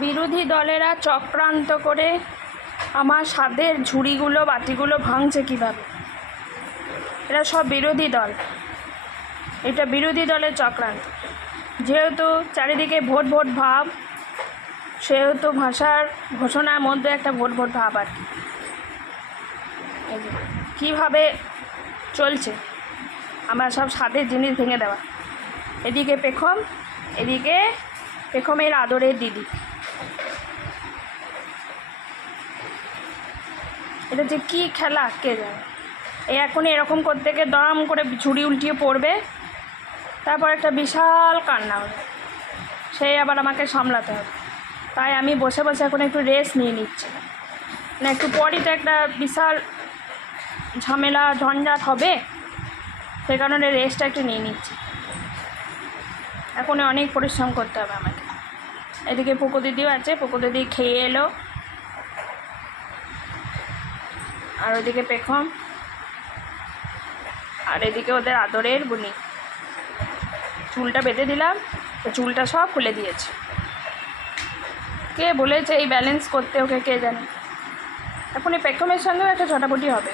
বিরোধী দলেরা চক্রান্ত করে আমার স্বাদের ঝুড়িগুলো, বাটিগুলো ভাঙছে কীভাবে? এরা সব বিরোধী দল। এটা বিরোধী দলের চক্রান্ত। যেহেতু চারিদিকে ভোট ভোট ভাব, সেহেতু ভাষার ঘোষণার মধ্যে একটা ভোট ভোট ভাব আর কীভাবে চলছে? আমার সব স্বাদের জিনিস ভেঙে দেওয়া। এদিকে পেখম, এদিকে পেখমের আদরের দিদি। এটা যে কী খেলা, কে জানে। এই এখন এরকম করতে গিয়ে দম করে ঝুড়ি উল্টিয়ে পড়বে। তারপর একটা বিশাল কান্না হবে সেই আবার আমাকে সামলাতে হবে। তাই আমি বসে বসে এখন একটু রেস্ট নিয়ে নিচ্ছি। না, একটু পরই তো একটা বিশাল ঝামেলা, ঝঞ্ঝাট হবে। সেই কারণে রেস্টটা একটু নিয়ে নিচ্ছি। এখন অনেক পরিশ্রম করতে হবে আমাকে। এদিকে পুকো দিদিও আছে পুকো দিদি খেয়ে এলো। আর ওইদিকে পেখম। আর এদিকে ওদের আদরের বুনি। চুলটা বেঁধে দিলাম চুলটা সব খুলে দিয়েছে। কে বলেছে এই ব্যালেন্স করতে ওকে, কে জানে? এখন এই পেখমের সঙ্গেও একটা ছটাপটি হবে।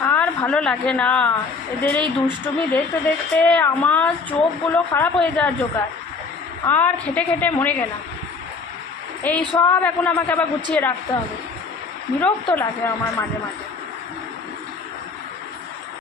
আর ভালো লাগে না। এদের এই দুষ্টুমি দেখতে দেখতে আমার চোখগুলো খারাপ হয়ে যাওয়ার জোগাড়। আর খেটে খেটে মরে গেলাম। এই সব এখন আমাকে আবার গুছিয়ে রাখতে হবে। বিরক্ত লাগে আমার মাঝে মাঝে।